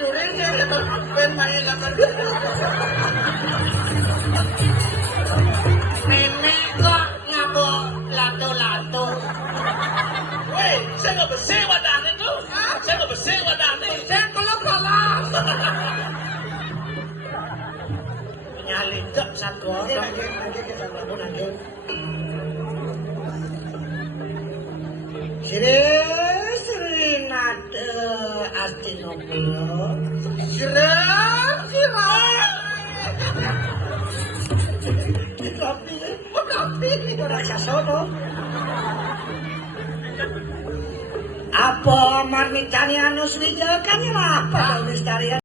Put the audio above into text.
tidurin ya ben main lakan. Nenek kok ngabo lato-lato. Woi, saya nggak bersih wadahnya tuh. Saya nggak bersih wadahnya. Saya kolak-kolak. Nyalin kok satu orang. Nanti kita bangun nanti. Sri nade Astinopolo. Sira. Tapi ora sasono. Apa marmitane anu swijakan apa wis